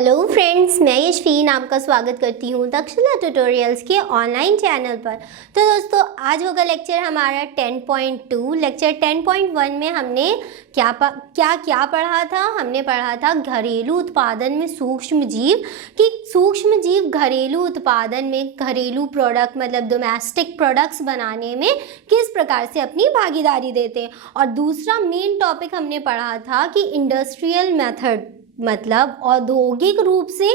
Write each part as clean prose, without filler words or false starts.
Hello friends, मैं यशवीन आपका स्वागत करती हूँ तक्षशिला ट्यूटोरियल्स के ऑनलाइन चैनल पर। तो दोस्तों, आज होगा लेक्चर हमारा 10.2। लेक्चर 10.1 में हमने क्या पढ़ा था। हमने पढ़ा था घरेलू उत्पादन में सूक्ष्म जीव, कि सूक्ष्म जीव घरेलू उत्पादन में घरेलू प्रोडक्ट मतलब डोमेस्टिक प्रोडक्ट्स बनाने में किस प्रकार से अपनी भागीदारी देते हैं। और दूसरा मेन टॉपिक हमने पढ़ा था कि इंडस्ट्रियल मेथड मतलब औद्योगिक रूप से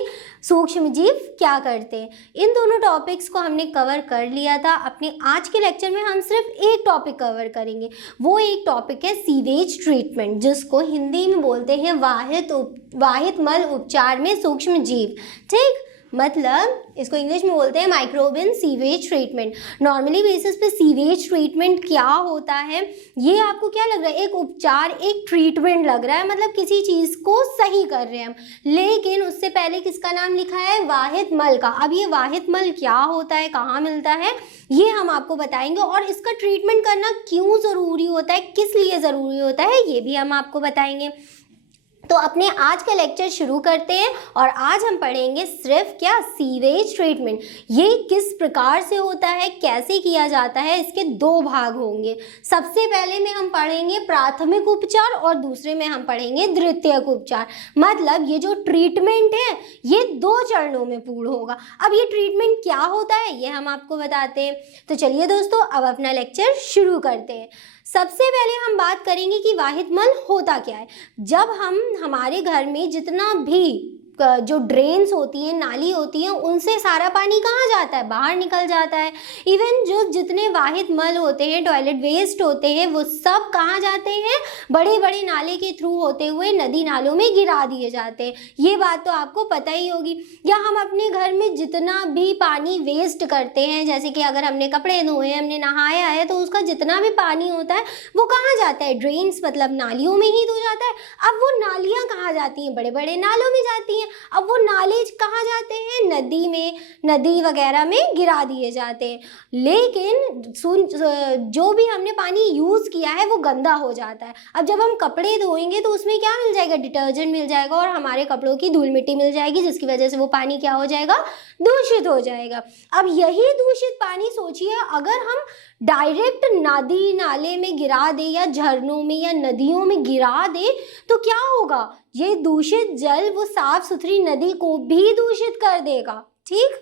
सूक्ष्म जीव क्या करते हैं। इन दोनों टॉपिक्स को हमने कवर कर लिया था। अपने आज के लेक्चर में हम सिर्फ एक टॉपिक कवर करेंगे। वो एक टॉपिक है सीवेज ट्रीटमेंट, जिसको हिंदी में बोलते हैं वाहित मल उपचार में सूक्ष्म जीव। ठीक, मतलब इसको इंग्लिश में बोलते हैं microbial sewage treatment. Normally basis पे सीवेज ट्रीटमेंट क्या होता है, ये आपको क्या लग रहा है? एक उपचार, एक ट्रीटमेंट लग रहा है, मतलब किसी चीज़ को सही कर रहे हैं हम। लेकिन उससे पहले किसका नाम लिखा है? वाहित मल का। अब ये वाहित मल क्या होता है, कहाँ मिलता है, ये हम आपको बताएंगे। और इसका ट्रीटमेंट करना क्यों ज़रूरी होता है, किस लिए ज़रूरी होता है, ये भी हम आपको बताएंगे। तो अपने आज का लेक्चर शुरू करते हैं। और आज हम पढ़ेंगे सिर्फ क्या? Sewage treatment. ये किस प्रकार से होता है, कैसे किया जाता है, इसके दो भाग होंगे। सबसे पहले में हम पढ़ेंगे प्राथमिक उपचार और दूसरे में हम पढ़ेंगे द्वितीयक उपचार। मतलब ये जो ट्रीटमेंट है ये दो चरणों में पूर्ण होगा। अब ये ट्रीटमेंट क्या होता है ये हम आपको बताते हैं। तो चलिए दोस्तों, अब अपना लेक्चर शुरू करते हैं। सबसे पहले हम बात करेंगे कि वाहित मल होता क्या है। जब हमारे घर में जितना भी जो ड्रेन्स होती हैं, नाली होती हैं, उनसे सारा पानी कहाँ जाता है? बाहर निकल जाता है। इवन जो जितने वाहित मल होते हैं, टॉयलेट वेस्ट होते हैं, वो सब कहाँ जाते हैं? बड़े बड़े नाले के थ्रू होते हुए नदी नालों में गिरा दिए जाते हैं। ये बात तो आपको पता ही होगी। या हम अपने घर में जितना भी पानी वेस्ट करते हैं, जैसे कि अगर हमने कपड़े धोए, हमने नहाया है, तो उसका जितना भी पानी होता है वो कहाँ जाता है? ड्रेन्स मतलब नालियों में ही तो जाता है। अब वो नालियाँ कहाँ जाती हैं? बड़े बड़े नालों में जाती हैं। अब वो नाले कहाँ जाते हैं? नदी में, नदी वगैरह में गिरा दिए जाते हैं। लेकिन जो भी हमने पानी यूज़ किया है वो गंदा हो जाता है। अब जब हम कपड़े धोएंगे तो उसमें क्या मिल जाएगा? डिटर्जेंट मिल जाएगा और हमारे कपड़ों की धूल मिट्टी मिल जाएगी, जिसकी वजह से वो पानी क्या हो जाएगा? दूषित हो जाएगा। अब यही दूषित पानी सोचिए, अगर हम डायरेक्ट नदी नाले में गिरा दे या झरनों में या नदियों में गिरा दे तो क्या होगा? ये दूषित जल वो साफ सुथरी नदी को भी दूषित कर देगा। ठीक,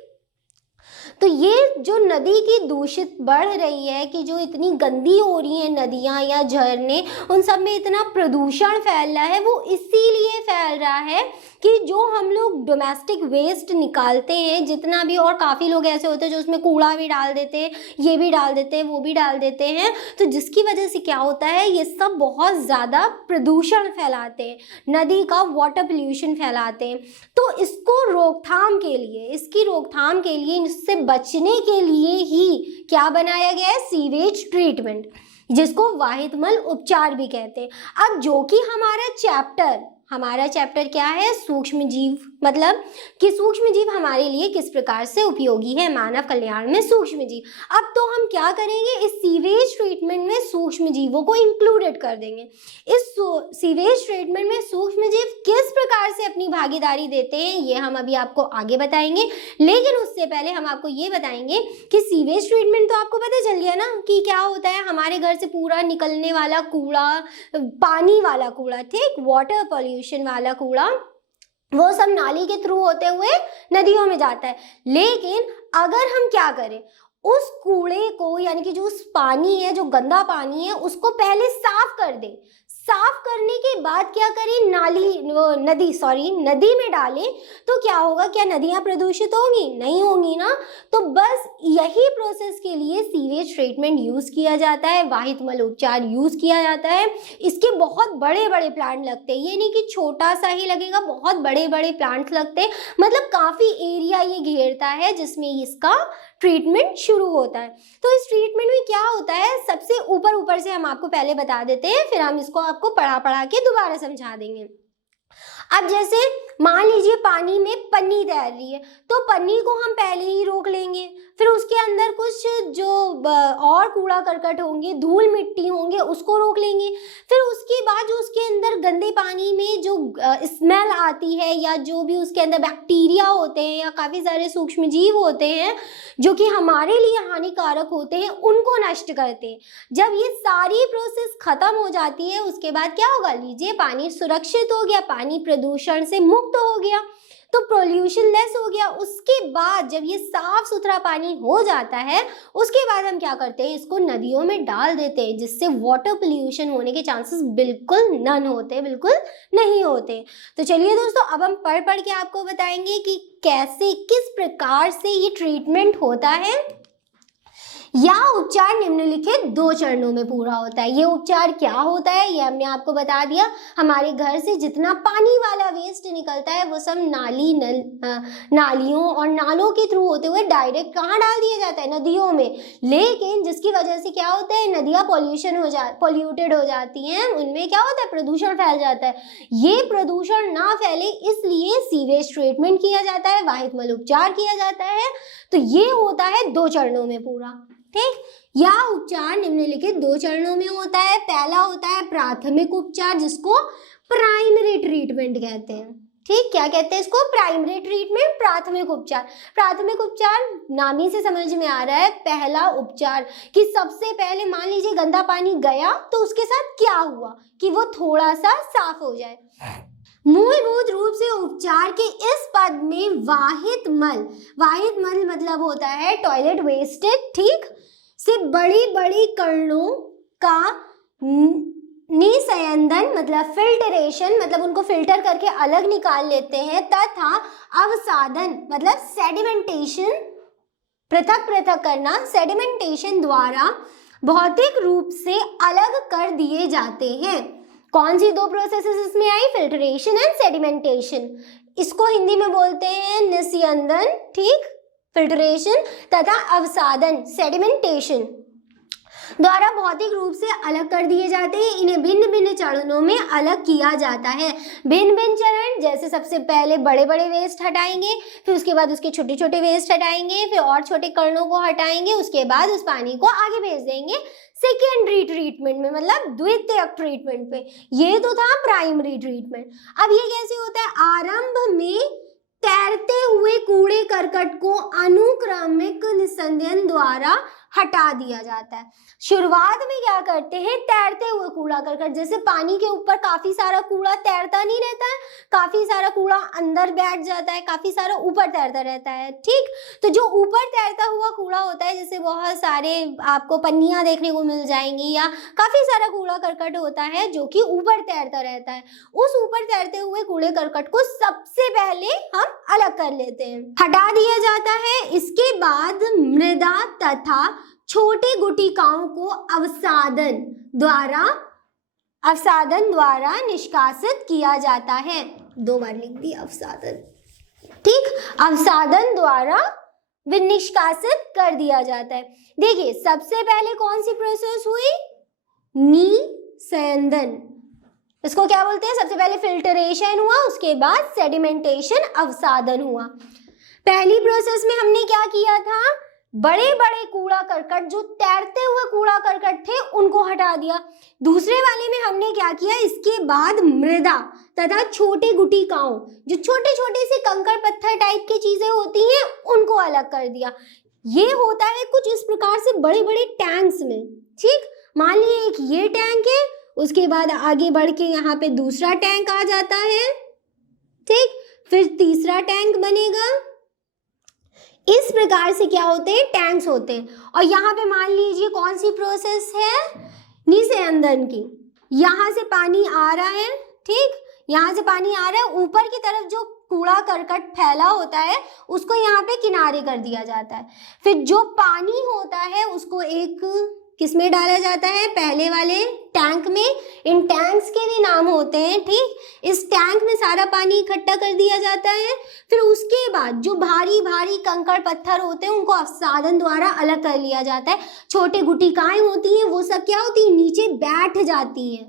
तो ये जो नदी की दूषित बढ़ रही है, कि जो इतनी गंदी हो रही है नदियाँ या झरने, उन सब में इतना प्रदूषण फैल रहा है, वो इसीलिए फैल रहा है कि जो हम लोग डोमेस्टिक वेस्ट निकालते हैं जितना भी, और काफ़ी लोग ऐसे होते हैं जो उसमें कूड़ा भी डाल देते हैं, ये भी डाल देते हैं, वो भी डाल देते हैं, तो जिसकी वजह से क्या होता है, ये सब बहुत ज़्यादा प्रदूषण फैलाते हैं, नदी का वाटर पोल्यूशन फैलाते हैं। तो इसको रोकथाम के लिए, इसकी रोकथाम के लिए, इससे बचने के लिए ही क्या बनाया गया है? सीवेज ट्रीटमेंट, जिसको वाहित मल उपचार भी कहते हैं। अब जो कि हमारा चैप्टर क्या है? सूक्ष्म जीव, मतलब कि सूक्ष्म जीव हमारे लिए किस प्रकार से उपयोगी है मानव कल्याण में सूक्ष्म जीव। अब तो हम क्या करेंगे? इस सीवेज ट्रीटमेंट में सूक्ष्म जीवों को इंक्लूडेड कर देंगे। इस सीवेज ट्रीटमेंट में सूक्ष्म जीव किस प्रकार से अपनी भागीदारी देते हैं ये हम अभी आपको आगे बताएंगे। लेकिन उससे पहले हम आपको ये बताएंगे कि सीवेज ट्रीटमेंट तो आपको पता चल गया ना कि क्या होता है। हमारे घर से पूरा निकलने वाला कूड़ा, पानी वाला कूड़ा, ठीक, वाटर पॉल्यूशन वाला कूड़ा, वो सब नाली के थ्रू होते हुए नदियों में जाता है। लेकिन अगर हम क्या करें, उस कूड़े को, यानी कि जो उस पानी है, जो गंदा पानी है, उसको पहले साफ कर दें। साफ करने के बाद क्या करें? नदी में डालें, तो क्या होगा? क्या नदियाँ प्रदूषित होंगी? नहीं होंगी ना। तो बस यही प्रोसेस के लिए सीवेज ट्रीटमेंट यूज़ किया जाता है, वाहित मल उपचार यूज़ किया जाता है। इसके बहुत बड़े बड़े प्लांट लगते हैं, ये नहीं कि छोटा सा ही लगेगा, बहुत बड़े बड़े प्लांट्स लगते हैं। मतलब काफ़ी एरिया ये घेरता है जिसमें इसका ट्रीटमेंट शुरू होता है। तो इस ट्रीटमेंट में क्या होता है, सबसे ऊपर से हम आपको पहले बता देते हैं, फिर हम इसको आपको पढ़ा के दोबारा समझा देंगे। अब जैसे मान लीजिए पानी में पन्नी तैर रही है, तो पन्नी को हम पहले ही रोक लेंगे, फिर उसके अंदर कुछ जो और कूड़ा करकट होंगे, धूल मिट्टी होंगे, उसको रोक लेंगे। फिर उसके बाद जो उसके अंदर गंदे पानी में जो स्मेल आती है या जो भी उसके अंदर बैक्टीरिया होते हैं या काफ़ी सारे सूक्ष्म जीव होते हैं जो कि हमारे लिए हानिकारक होते हैं, उनको नष्ट करते हैं। जब ये सारी प्रोसेस खत्म हो जाती है, उसके बाद क्या होगा, लीजिए पानी सुरक्षित हो गया, पानी प्रदूषण से मुक्त हो गया, तो पोल्यूशन लेस हो गया। उसके बाद जब ये साफ सुथरा पानी हो जाता है, उसके बाद हम क्या करते हैं, इसको नदियों में डाल देते हैं, जिससे वाटर पोल्यूशन होने के चांसेस बिल्कुल नन होते, बिल्कुल नहीं होते। तो चलिए दोस्तों, अब हम पढ़ के आपको बताएंगे कि कैसे, किस प्रकार से ये ट्रीटमेंट होता है। यह उपचार निम्नलिखित 2 चरणों में पूरा होता है। ये उपचार क्या होता है, ये हमने आपको बता दिया। हमारे घर से जितना पानी वाला वेस्ट निकलता है वो सब नालियों और नालों के थ्रू होते हुए डायरेक्ट कहाँ डाल दिया जाता है, नदियों में। लेकिन जिसकी वजह से क्या होता है, नदियाँ पॉल्यूटेड हो जाती हैं, उनमें क्या होता है, प्रदूषण फैल जाता है। ये प्रदूषण ना फैले इसलिए सीवेज ट्रीटमेंट किया जाता है, वाहित मल उपचार किया जाता है। तो ये होता है 2 चरणों में पूरा, ठीक। यह उपचार निम्नलिखित 2 चरणों में होता है। पहला होता है प्राथमिक उपचार, जिसको प्राइमरी ट्रीटमेंट कहते हैं, ठीक। क्या कहते हैं इसको, प्राइमरी ट्रीटमेंट, प्राथमिक उपचार। प्राथमिक उपचार नाम ही से समझ में आ रहा है, पहला उपचार, कि सबसे पहले मान लीजिए गंदा पानी गया तो उसके साथ क्या हुआ कि वो थोड़ा सा साफ हो जाए। मूलभूत रूप से उपचार के इस पद में वाहित मल मतलब होता है टॉयलेट वेस्टेज, ठीक, से बड़ी बड़ी कणों का निस्यंदन मतलब फिल्टरेशन, मतलब उनको फिल्टर करके अलग निकाल लेते हैं, तथा अवसादन मतलब सेडिमेंटेशन, पृथक करना, सेडिमेंटेशन द्वारा भौतिक रूप से अलग कर दिए जाते हैं। कौन सी 2 प्रोसेसेस इसमें आई, फिल्टरेशन एंड सेडिमेंटेशन। इसको हिंदी में बोलते हैं निस्यंदन, ठीक, फिल्टरेशन, तथा अवसादन, सेडिमेंटेशन द्वारा भौतिक रूप से अलग कर दिए जाते हैं। इन्हें भिन्न भिन्न चरणों में अलग किया जाता है। भिन्न भिन्न चरण, जैसे सबसे पहले बड़े बड़े वेस्ट हटाएंगे, फिर उसके बाद उसके छोटे छोटे वेस्ट हटाएंगे, फिर और छोटे कणों को हटाएंगे, उसके बाद उस पानी को आगे भेज देंगे सेकेंडरी ट्रीटमेंट में, मतलब द्वितीयक ट्रीटमेंट पे। ये तो था प्राइमरी ट्रीटमेंट। अब ये कैसे होता है, आरंभ में तैरते हुए कूड़े करकट को अनुक्रमिक निस्यंदन द्वारा हटा दिया जाता है। शुरुआत में क्या करते हैं, तैरते हुए कूड़ा करकट, जैसे पानी के ऊपर काफी सारा कूड़ा तैरता नहीं रहता है, काफी सारा कूड़ा अंदर बैठ जाता है, काफी सारा ऊपर तैरता रहता है, ठीक। तो जो ऊपर तैरता हुआ कूड़ा होता है, जैसे बहुत सारे आपको पन्नियां देखने को मिल जाएंगी या काफी सारा कूड़ा करकट होता है जो कि ऊपर तैरता रहता है, उस ऊपर तैरते हुए कूड़े करकट को सबसे पहले हम अलग कर लेते हैं, हटा दिया जाता है। इसके बाद मृदा तथा छोटी गुटिकाओं को अवसादन द्वारा निष्कासित किया जाता है। 2 बार लिख दी अवसादन, ठीक, अवसादन द्वारा निष्कासित कर दिया जाता है। देखिए सबसे पहले कौन सी प्रोसेस हुई, निस्यंदन, इसको क्या बोलते हैं, सबसे पहले फिल्टरेशन हुआ, उसके बाद सेडिमेंटेशन, अवसादन हुआ। पहली प्रोसेस में हमने क्या किया था, बड़े बड़े कूड़ा करकट जो तैरते हुए कूड़ा करकट थे उनको हटा दिया। दूसरे वाले में हमने क्या किया, इसके बाद मृदा तथा छोटे गुटिकाओं, जो छोटे छोटे से कंकड़ पत्थर टाइप की चीजें होती हैं, उनको अलग कर दिया। ये होता है कुछ इस प्रकार से बड़े बड़े टैंक्स में, ठीक। मान लीजिए एक ये टैंक है, उसके बाद आगे बढ़ के यहाँ पे दूसरा टैंक आ जाता है, ठीक, फिर तीसरा टैंक बनेगा। इस प्रकार से क्या होते हैं, टैंक्स होते हैं। और यहाँ पे मान लीजिए कौन सी प्रोसेस है, निस्यंदन की। यहाँ से पानी आ रहा है, ठीक, यहाँ से पानी आ रहा है, ऊपर की तरफ जो कूड़ा करकट फैला होता है उसको यहाँ पे किनारे कर दिया जाता है। फिर जो पानी होता है उसको एक किसमें डाला जाता है, पहले वाले टैंक में। इन टैंक्स के भी नाम होते हैं, ठीक। इस टैंक में सारा पानी इकट्ठा कर दिया जाता है। फिर उसके बाद जो भारी भारी कंकड़ पत्थर होते हैं उनको अवसादन द्वारा अलग कर लिया जाता है। छोटे गुटिकाएं होती हैं, वो सब क्या होती हैं, नीचे बैठ जाती हैं,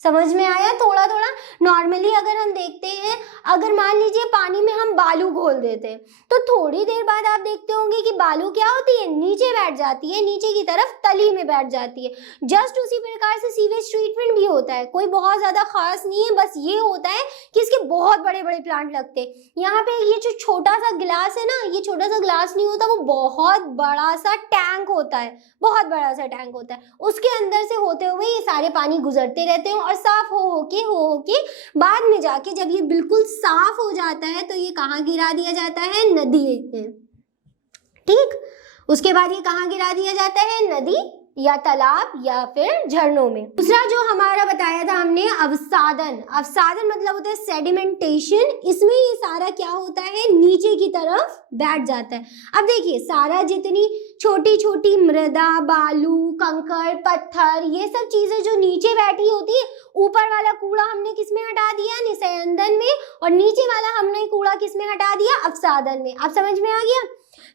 समझ में आया थोड़ा थोड़ा। नॉर्मली अगर हम देखते हैं, अगर मान लीजिए पानी में हम बालू घोल देते हैं तो थोड़ी देर बाद आप देखते होंगे कि बालू क्या होती है, नीचे बैठ जाती है, नीचे की तरफ तली में बैठ जाती है। जस्ट उसी प्रकार से सीवेज ट्रीटमेंट भी होता है, कोई बहुत ज्यादा खास नहीं है, बस ये होता है कि इसके बहुत बड़े बड़े प्लांट लगते हैं। यहाँ पे ये जो छोटा सा गिलास है ना, ये छोटा सा गिलास नहीं होता, वो बहुत बड़ा सा टैंक होता है, बहुत बड़ा सा टैंक होता है। उसके अंदर से होते हुए ये सारे पानी गुजरते रहते हैं और साफ हो के बाद में जाके जब ये बिल्कुल साफ हो जाता है तो ये कहाँ गिरा दिया जाता है, नदी में। ठीक, उसके बाद ये कहाँ गिरा दिया जाता है, नदी या तालाब या फिर झरनों में। दूसरा जो हमारा बताया था हमने, अवसादन। अवसादन मतलब होता है सेडिमेंटेशन। इसमें ये सारा क्या होता है, नीचे की तरफ बैठ जाता है। अब देखिए सारा जितनी छोटी छोटी मृदा, बालू, कंकड़, पत्थर, ये सब चीजें जो नीचे बैठी होती है, ऊपर वाला कूड़ा हमने किस में हटा दिया, निस्यंदन में, और नीचे वाला हमने कूड़ा किस में हटा दिया, अवसादन में। अब समझ में आ गया।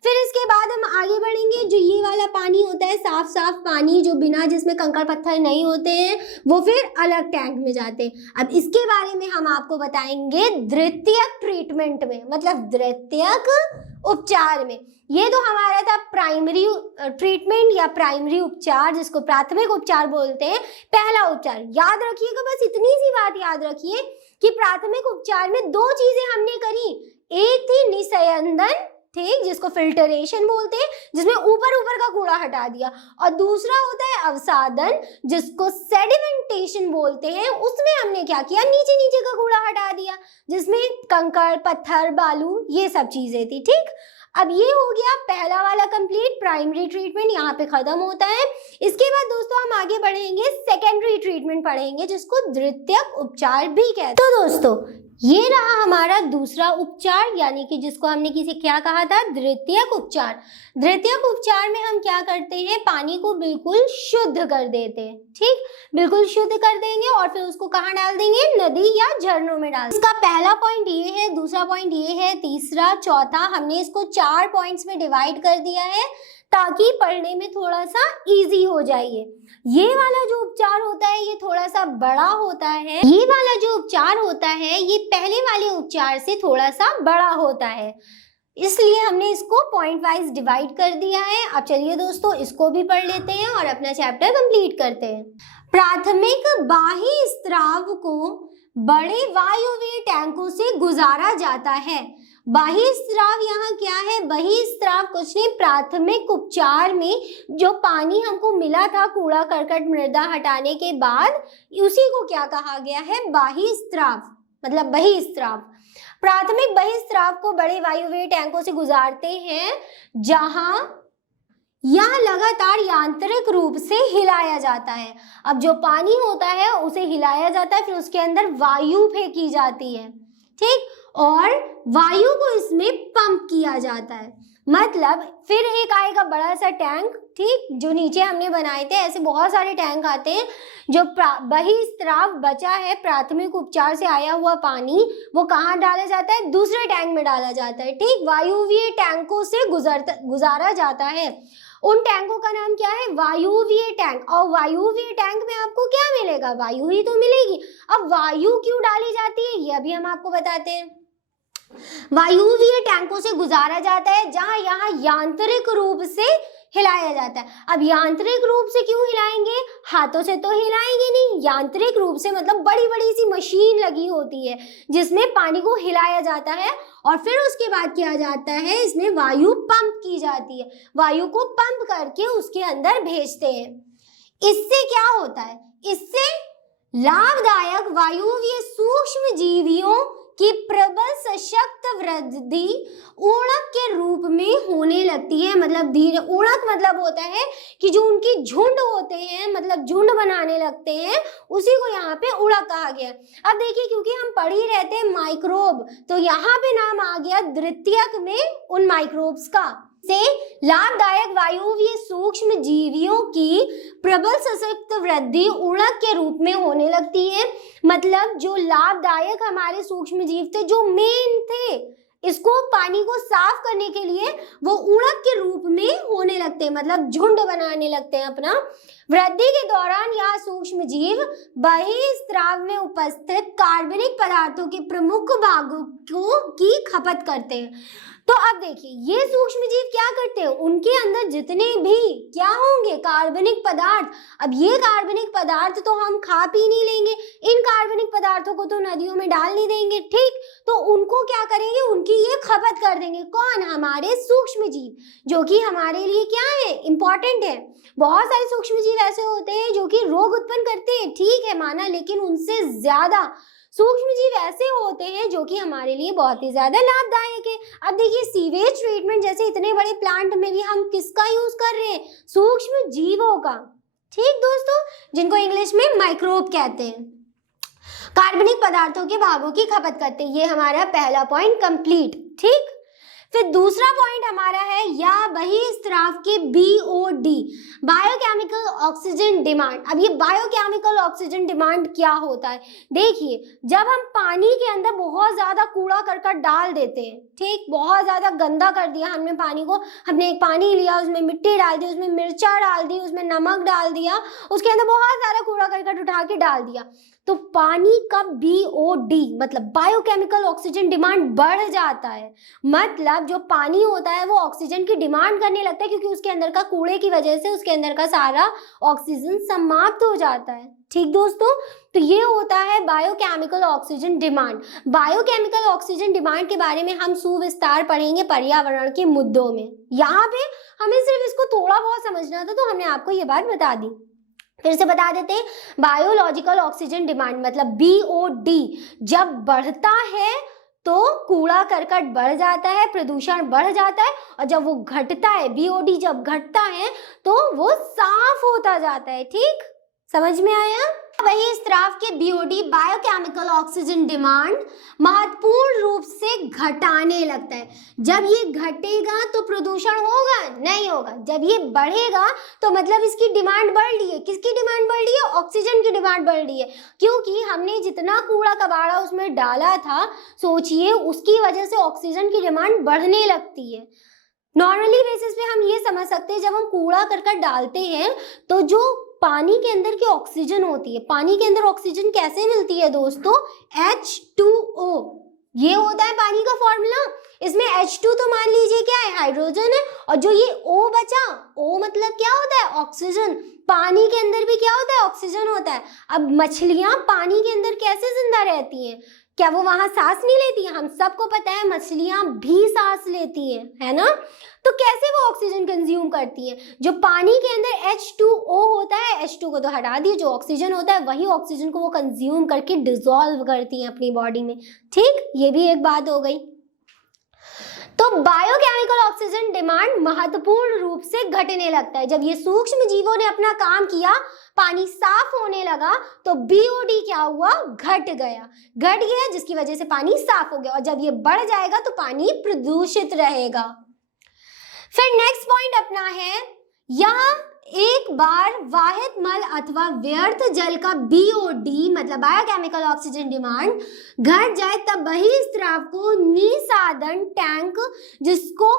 फिर इसके बाद हम आगे बढ़ेंगे। जो ये वाला पानी होता है, साफ साफ पानी, जो बिना, जिसमें कंकड़ पत्थर नहीं होते हैं, वो फिर अलग टैंक में जाते हैं। अब इसके बारे में हम आपको बताएंगे द्वितीयक ट्रीटमेंट में, मतलब द्वितीयक उपचार में। ये तो हमारा था प्राइमरी ट्रीटमेंट या प्राइमरी उपचार, जिसको प्राथमिक उपचार बोलते हैं। पहला उपचार याद रखिएगा, बस इतनी सी बात याद रखिए कि प्राथमिक उपचार में दो चीजें हमने करी। एक थी निस्यंदन, ठीक, जिसको फिल्टरेशन बोलते हैं, जिसमें ऊपर ऊपर का कूड़ा हटा दिया, और दूसरा होता है अवसादन, जिसको सेडिमेंटेशन बोलते हैं। उसमें हमने क्या किया, नीचे नीचे का कूड़ा हटा दिया, जिसमें कंकड़, पत्थर, बालू, ये सब चीजें थी। ठीक, अब ये हो गया पहला वाला कंप्लीट, प्राइमरी ट्रीटमेंट यहाँ पे खत्म होता है। इसके बाद दोस्तों हम आगे बढ़ेंगे, सेकेंडरी ट्रीटमेंट पढ़ेंगे, जिसको द्वितीयक उपचार भी कहते हैं। तो दोस्तों ये रहा हमारा दूसरा उपचार, यानी कि जिसको हमने किसी क्या कहा था, द्वितीयक उपचार। द्वितीयक उपचार में हम क्या करते हैं, पानी को बिल्कुल शुद्ध कर देते हैं। ठीक, बिल्कुल शुद्ध कर देंगे और फिर उसको कहाँ डाल देंगे, नदी या झरनों में डाल। इसका पहला पॉइंट ये है, दूसरा पॉइंट ये है, तीसरा, चौथा, हमने इसको 4 पॉइंट्स में डिवाइड कर दिया है ताकि पढ़ने में थोड़ा सा इजी हो जाए। ये वाला जो उपचार होता है ये थोड़ा सा बड़ा होता है, ये वाला जो उपचार होता है ये पहले वाले उपचार से थोड़ा सा बड़ा होता है, इसलिए हमने इसको पॉइंट वाइज डिवाइड कर दिया है। अब चलिए दोस्तों इसको भी पढ़ लेते हैं और अपना चैप्टर कंप्लीट करते हैं। प्राथमिक बाह्य स्राव को बड़े वायुवीय टैंकों से गुजारा जाता है। बाह्य स्राव यहाँ क्या है, बाह्य स्राव कुछ नहीं, प्राथमिक उपचार में जो पानी हमको मिला था कूड़ा करकट मृदा हटाने के बाद, उसी को क्या कहा गया है, बाह्य स्राव, मतलब बाह्य स्राव। प्राथमिक बाह्य स्राव को बड़े वायुवीय टैंकों से गुजारते हैं, जहां यह लगातार यांत्रिक रूप से हिलाया जाता है। अब जो पानी होता है उसे हिलाया जाता है, फिर उसके अंदर वायु फेंकी जाती है। ठीक, और वायु को इसमें पंप किया जाता है। मतलब फिर एक आएगा बड़ा सा टैंक, ठीक, जो नीचे हमने बनाए थे, ऐसे बहुत सारे टैंक आते हैं। जो बाह्य स्राव बचा है, प्राथमिक उपचार से आया हुआ पानी, वो कहाँ डाला जाता है, दूसरे टैंक में डाला जाता है। ठीक, वायुवीय टैंकों से गुजारा जाता है। उन टैंकों का नाम क्या है, वायुवीय टैंक। और वायुवीय टैंक में आपको क्या मिलेगा, वायु ही तो मिलेगी। अब वायु क्यों डाली जाती है ये अभी हम आपको बताते हैं। वायुवीय टैंकों से गुजारा जाता है, जहां यहाँ यांत्रिक रूप से हिलाया जाता है। अब यांत्रिक रूप से क्यों हिलाएंगे, हाथों से तो हिलाएंगे नहीं, यांत्रिक रूप से मतलब बड़ी बड़ी सी मशीन लगी होती है जिसमें पानी को हिलाया जाता है, और फिर उसके बाद किया जाता है, इसमें वायु पंप की जाती है। वायु को पंप करके उसके अंदर भेजते हैं। इससे क्या होता है, इससे लाभदायक वायुवीय सूक्ष्म जीवियों की प्रबल सशक्त वृद्धि उणक के रूप में होने लगती है। मतलब धीरे, उणक मतलब होता है कि जो उनकी झुंड होते हैं, मतलब झुंड बनाने लगते हैं, उसी को यहाँ पे उणक कहा गया। अब देखिए क्योंकि हम पढ़ ही रहते हैं माइक्रोब, तो यहाँ पे नाम आ गया द्वितीयक में उन माइक्रोब्स का। से लाभदायक वायुवीय सूक्ष्म जीवियों की प्रबल सशक्त वृद्धि उणक के रूप में होने लगती है। मतलब जो लाभदायक हमारे सूक्ष्म जीव थे, जो मेन थे इसको पानी को साफ करने के लिए, वो उणक के रूप में होने लगते हैं, मतलब झुंड बनाने लगते हैं अपना। वृद्धि के दौरान यह सूक्ष्म सूक्ष्मजीव बहिस्राव में उपस्थित कार्बनिक पदार्थों के प्रमुख भागों की खपत करते हैं। तो अब देखिए ये सूक्ष्मजीव क्या करते हैं, उनके अंदर जितने भी क्या होंगे कार्बनिक पदार्थ, अब ये कार्बनिक पदार्थ तो हम खा पी नहीं लेंगे, इन कार्बनिक पदार्थों को तो नदियों में डाल नहीं देंगे, ठीक, तो उनको क्या करेंगे, उनकी ये खपत कर देंगे। कौन, हमारे सूक्ष्मजीव, जो कि हमारे लिए क्या है, इंपॉर्टेंट है। बहुत सारे सूक्ष्मजीव ऐसे होते हैं जो कि रोग उत्पन्न करते हैं, ठीक है माना, लेकिन उनसे ज्यादा सूक्ष्मजीव ऐसे होते हैं जो कि हमारे लिए बहुत ही ज्यादा लाभदायक है। अब देखिए सीवेज ट्रीटमेंट जैसे इतने बड़े प्लांट में भी हम किसका यूज कर रहे हैं, सूक्ष्म जीवों का, ठीक दोस्तों, जिनको इंग्लिश में माइक्रोब कहते हैं। कार्बनिक पदार्थों के भागों की खपत करते हैं, ये हमारा पहला पॉइंट कंप्लीट, ठीक। फिर दूसरा पॉइंट हमारा है या बहिस्राव के BOD, बायोकेमिकल ऑक्सीजन डिमांड। अब ये बायोकेमिकल ऑक्सीजन डिमांड क्या होता है, देखिए जब हम पानी के अंदर बहुत ज्यादा कूड़ा करकट डाल देते हैं, ठीक, बहुत ज्यादा गंदा कर दिया हमने पानी को, हमने एक पानी लिया, उसमें मिट्टी डाल दी, उसमें मिर्चा डाल दी, उसमें नमक डाल दिया, उसके अंदर बहुत सारा कूड़ा करकट उठा के डाल दिया, तो पानी का BOD मतलब बायोकेमिकल ऑक्सीजन डिमांड बढ़ जाता है। मतलब जो पानी होता है वो ऑक्सीजन की डिमांड करने लगता है, क्योंकि उसके अंदर का कूड़े की वजह से उसके अंदर का सारा ऑक्सीजन समाप्त हो जाता है, ठीक दोस्तों। तो ये होता है biochemical oxygen demand. Biochemical oxygen demand के बारे में हम सुविस्तार पढ़ेंगे पर्यावरण के मुद्दों में। यहाँ पे हमें सिर्फ इसको थोड़ा बहुत समझना था, तो हमने आपको ये बात बता दी। फिर से बता देते हैं, बायोलॉजिकल ऑक्सीजन डिमांड मतलब BOD जब बढ़ता है तो कूड़ा करकट बढ़ जाता है, प्रदूषण बढ़ जाता है, और जब वो घटता है, BOD जब घटता है तो वो साफ होता जाता है, ठीक, समझ में आया। बहिस्राव के BOD बायोकेमिकल ऑक्सीजन डिमांड महत्वपूर्ण रूप से घटाने लगता है। जब ये घटेगा तो प्रदूषण होगा, नहीं होगा, जब ये बढ़ेगा तो मतलब इसकी डिमांड बढ़ रही है, किसकी डिमांड बढ़ रही है, ऑक्सीजन की डिमांड बढ़ रही है, क्योंकि हमने जितना कूड़ा कबाड़ा उसमें डाला था, सोचिए उसकी वजह से ऑक्सीजन की डिमांड बढ़ने लगती है। नॉर्मली बेसिस पे हम ये समझ सकते हैं, जब हम कूड़ा करकट डालते हैं तो जो पानी के अंदर की ऑक्सीजन होती है, पानी के अंदर ऑक्सीजन कैसे मिलती है दोस्तों, H2O, ये होता है पानी का फॉर्मूला। इसमें H2 तो मान लीजिए क्या है, हाइड्रोजन है, और जो ये O बचा, O मतलब क्या होता है, ऑक्सीजन। पानी के अंदर भी क्या होता है, ऑक्सीजन होता है। अब मछलियां पानी के अंदर कैसे जिंदा रहती हैं, क्या वो वहां सांस नहीं लेती हैं, हम सबको पता है मछलियां भी सांस लेती हैं, है ना, तो कैसे वो ऑक्सीजन कंज्यूम करती है, जो पानी के अंदर H2O होता है, H2 को तो हटा दिए, जो ऑक्सीजन होता है वही ऑक्सीजन को वो कंज्यूम करके डिसॉल्व करती हैं अपनी बॉडी में, ठीक, ये भी एक बात हो गई। तो बायोकेमिकल ऑक्सीजन डिमांड महत्वपूर्ण रूप से घटने लगता है। जब ये सूक्ष्म जीवों ने अपना काम किया, पानी साफ होने लगा, तो BOD क्या हुआ, घट गया, जिसकी वजह से पानी साफ हो गया, और जब ये बढ़ जाएगा तो पानी प्रदूषित रहेगा। फिर नेक्स्ट पॉइंट अपना है, यहाँ एक बार वाहित मल अथवा व्यर्थ जल का BOD मतलब बायोकेमिकल ऑक्सीजन डिमांड घट जाए, तब बहिस्राव को निसादन टैंक, जिसको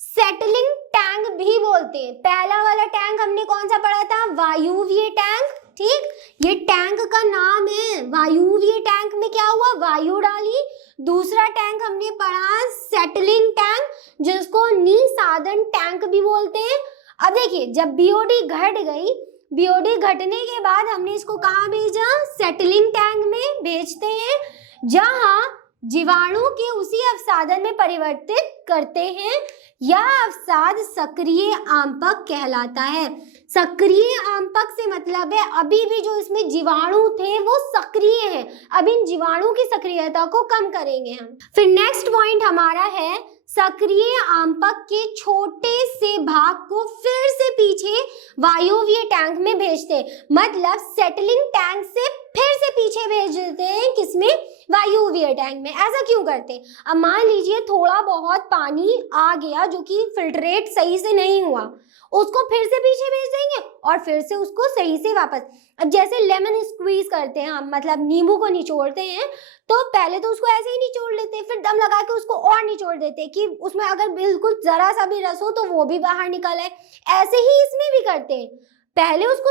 सेटलिंग टैंक भी बोलते हैं। पहला वाला टैंक हमने कौन सा पढ़ा था, वायुव्य टैंक, ठीक, ये टैंक का नाम है। वायुव्य टैंक में क्या हुआ, वायु डाली। दूसरा टैंक हमने पढ़ा सेटलिंग टैंक, जिसको निसादन टैंक भी बोलते हैं। अब देखिए जब BOD घट गई, BOD घटने के बाद हमने इसको कहाँ भेजा, सेटलिंग टैंक में भेजते हैं, जहां जीवाणु के उसी अवसादन में परिवर्तित करते हैं। यह अवसाद सक्रिय आंपक कहलाता है। सक्रिय आंपक से मतलब है अभी भी जो इसमें जीवाणु थे वो सक्रिय हैं, अब इन जीवाणु की सक्रियता को कम करेंगे हम। फिर नेक्स्ट पॉइंट हमारा है, सक्रिय आंपक के छोटे से भाग को फिर से पीछे वायुव्य टैंक में भेजते हैं, मतलब सेटलिंग टैंक से फिर से पीछे भेज देते हैं, किसमें, वायुव्य टैंक में। ऐसा क्यों करते हैं, अब मान लीजिए थोड़ा बहुत पानी आ गया जो कि फिल्ट्रेट सही से नहीं हुआ, उसको फिर से पीछे भेज देंगे और फिर से उसको सही से वापस। अब जैसे लेमन स्क्वीज करते हैं हम, मतलब नींबू को निचोड़ते हैं, तो पहले तो उसको ऐसे ही निचोड़ लेते हैं, फिर दम लगा के उसको और निचोड़ देते हैं कि उसमें अगर बिल्कुल जरा सा भी रस हो तो वो भी बाहर निकल आए। ऐसे ही इसमें भी करते हैं, पहले उसको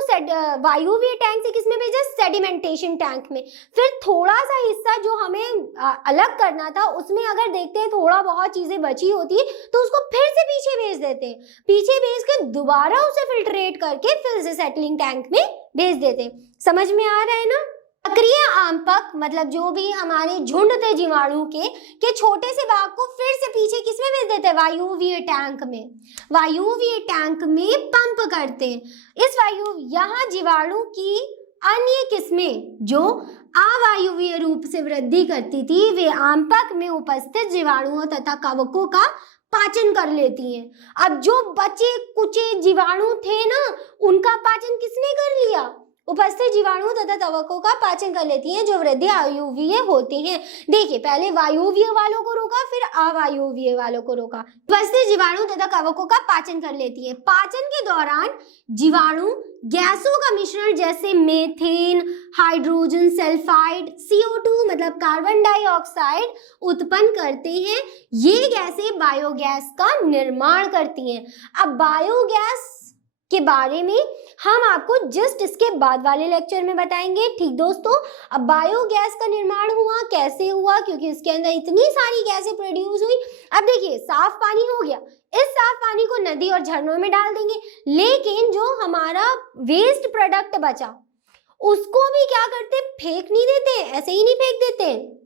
वायुवीय टैंक से किसमें भेजा, सेडिमेंटेशन टैंक में। फिर थोड़ा सा हिस्सा जो हमें अलग करना था उसमें अगर देखते हैं थोड़ा बहुत चीजें बची होती तो उसको फिर से पीछे भेज देते हैं, पीछे भेज के दोबारा उसे फिल्ट्रेट करके फिर से सेटलिंग टैंक में भेज देते हैं। समझ में आ रहा है ना। सक्रिय आंपक मतलब जो भी हमारे झुंड थे जीवाणु के छोटे से भाग को फिर से पीछे किसमें भेज देते हैं, वायुवीय टैंक में। वायुवीय टैंक में पंप करते हैं इस यहाँ जीवाणु की अन्य किस्में जो अवायुवीय रूप से वृद्धि करती थी वे आंपक में उपस्थित जीवाणुओं तथा कवकों का पाचन कर लेती हैं। अब जो बचे कुचे जीवाणु थे ना उनका पाचन किसने कर लिया, उपस्थित जीवाणु तथा कवकों का पाचन कर लेती हैं जो वृद्धि अवायुवीय होते हैं। देखिए पहले वायुवीय वालों को रोका फिर अवायुवीय वालों को रोका। उपस्थित जीवाणु तथा कवकों का पाचन कर लेती है। पाचन के दौरान जीवाणु गैसों का मिश्रण जैसे मीथेन, हाइड्रोजन सल्फाइड, CO2 मतलब कार्बन डाइऑक्साइड उत्पन्न करते हैं। ये गैसें बायोगैस का निर्माण करती हैं। अब बायोगैस के बारे में हम आपको जस्ट इसके बाद वाले लेक्चर में बताएंगे, ठीक दोस्तों। अब बायोगैस का निर्माण हुआ, कैसे हुआ, क्योंकि इसके अंदर इतनी सारी गैसें प्रोड्यूस हुई। अब देखिए साफ पानी हो गया, इस साफ पानी को नदी और झरनों में डाल देंगे, लेकिन जो हमारा वेस्ट प्रोडक्ट बचा उसको भी क्या करते, फेंक नहीं देते, ऐसे ही नहीं फेंक देते,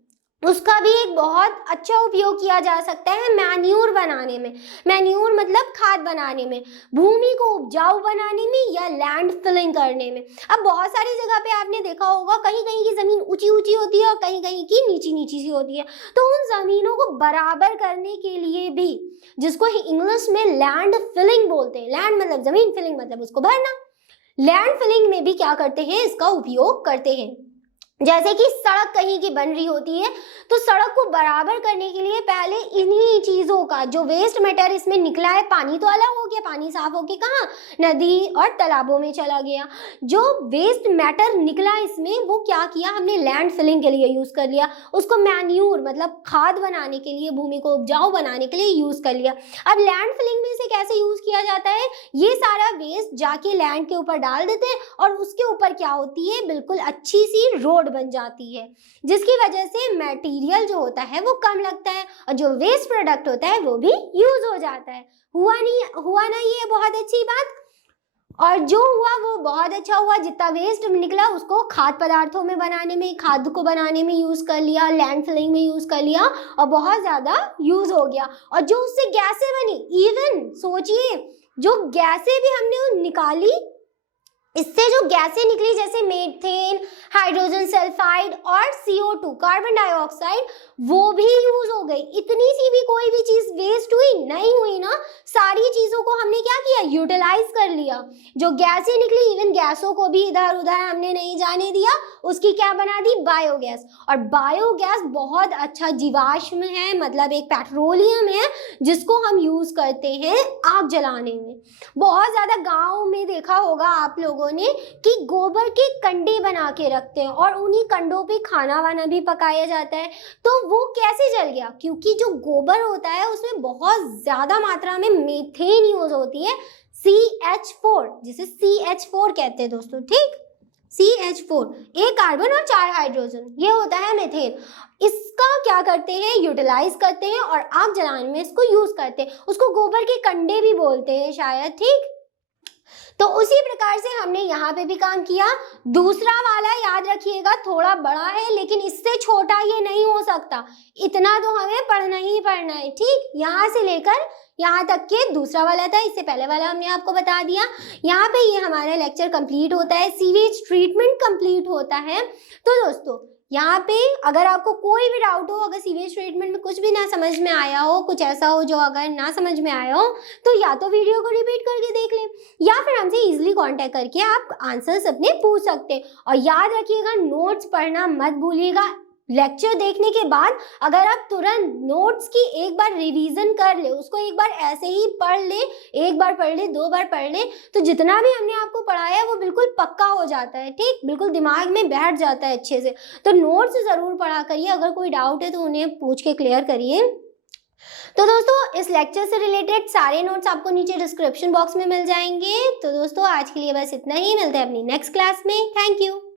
उसका भी एक बहुत अच्छा उपयोग किया जा सकता है मैन्योर बनाने में। मैन्योर मतलब खाद बनाने में, भूमि को उपजाऊ बनाने में या लैंड फिलिंग करने में। अब बहुत सारी जगह पे आपने देखा होगा कहीं कहीं की जमीन ऊंची ऊंची होती है और कहीं कहीं की नीची नीची सी होती है, तो उन जमीनों को बराबर करने के लिए भी, जिसको इंग्लिश में लैंड फिलिंग बोलते हैं, लैंड मतलब जमीन, फिलिंग मतलब उसको भरना, लैंड फिलिंग में भी क्या करते हैं, इसका उपयोग करते हैं। जैसे कि सड़क कहीं की बन रही होती है तो सड़क को बराबर करने के लिए पहले इन्हीं चीजों का जो वेस्ट मैटर इसमें निकला है, पानी तो अलग हो गया, पानी साफ होके कहाँ, नदी और तालाबों में चला गया। जो वेस्ट मैटर निकला इसमें वो क्या किया, हमने लैंड फिलिंग के लिए यूज कर लिया, उसको मैन्यूर मतलब खाद बनाने के लिए, भूमि को उपजाऊ बनाने के लिए यूज कर लिया। अब लैंड फिलिंग में से कैसे यूज किया जाता है, ये सारा वेस्ट जाके लैंड के ऊपर डाल देते हैं और उसके ऊपर क्या होती है, बिल्कुल अच्छी सी रोड बन जाती है, जिसकी वजह से मटेरियल जो होता है वो कम लगता है और जो वेस्ट प्रोडक्ट होता है वो भी यूज हो जाता है। हुआ ना ये बहुत अच्छी बात, और जो हुआ वो बहुत अच्छा हुआ। जितना वेस्ट निकला उसको खाद्य पदार्थों में बनाने में, खाद को बनाने में यूज कर लिया, लैंड फिलिंग में यूज कर लिया और बहुत ज्यादा यूज हो गया। और जो उससे गैसें बनी, इवन सोचिए जो गैसें भी हमने निकाली, इससे जो गैसें निकली जैसे मीथेन, हाइड्रोजन सल्फाइड और CO2 कार्बन डाइऑक्साइड, वो भी यूज हो गई। इतनी सी भी कोई भी चीज वेस्ट हुई नहीं हुई ना, सारी चीजों को हमने क्या किया, यूटिलाइज कर लिया। जो गैसें निकली, इवन गैसों को भी इधर उधर हमने नहीं जाने दिया, उसकी क्या बना दी, बायोगैस। और बायोगैस बहुत अच्छा जीवाश्म है, मतलब एक पेट्रोलियम है जिसको हम यूज करते हैं आग जलाने में। बहुत ज्यादा गाँव में देखा होगा आप लोगों ने कि गोबर के कंडे बना के रखते हैं और उन्हीं कंडों पे खाना वाना भी पकाया जाता है। तो वो कैसे जल गया, क्योंकि जो गोबर होता है उसमें बहुत ज्यादा मात्रा में मीथेन यूज होती है, CH4, जिसे CH4 कहते हैं दोस्तों, ठीक। CH4 एक कार्बन और 4 हाइड्रोजन, ये होता है मीथेन। इसका क्या करते हैं, यूटिलाइज करते हैं और आग जलाने में इसको यूज करते हैं। उसको गोबर के कंडे भी बोलते हैं शायद, ठीक। तो उसी प्रकार से हमने यहाँ पे भी काम किया। दूसरा वाला याद रखिएगा थोड़ा बड़ा है, लेकिन इससे छोटा ये नहीं हो सकता, इतना तो हमें पढ़ना ही पढ़ना है, ठीक। यहाँ से लेकर यहाँ तक के दूसरा वाला था, इससे पहले वाला हमने आपको बता दिया। यहाँ पे ये हमारा लेक्चर कंप्लीट होता है, सीवेज ट्रीटमेंट कंप्लीट होता है। तो दोस्तों यहाँ पे अगर आपको कोई भी डाउट हो, अगर सीवेज ट्रीटमेंट में कुछ भी ना समझ में आया हो, कुछ ऐसा हो जो अगर ना समझ में आया हो, तो या तो वीडियो को रिपीट करके देख लें या फिर हमसे इजीली कांटेक्ट करके आप आंसर्स अपने पूछ सकते हैं। और याद रखिएगा नोट्स पढ़ना मत भूलिएगा। लेक्चर देखने के बाद अगर आप तुरंत नोट्स की एक बार रिवीजन कर ले, उसको एक बार ऐसे ही पढ़ ले, एक बार पढ़ ले, 2 बार पढ़ ले, तो जितना भी हमने आपको पढ़ाया है वो बिल्कुल पक्का हो जाता है, ठीक, बिल्कुल दिमाग में बैठ जाता है अच्छे से। तो नोट्स ज़रूर पढ़ा करिए, अगर कोई डाउट है तो उन्हें पूछ के क्लियर करिए। तो दोस्तों इस लेक्चर से रिलेटेड सारे नोट्स आपको नीचे डिस्क्रिप्शन बॉक्स में मिल जाएंगे। तो दोस्तों आज के लिए बस इतना ही, मिलते हैं अपनी नेक्स्ट क्लास में। Thank you.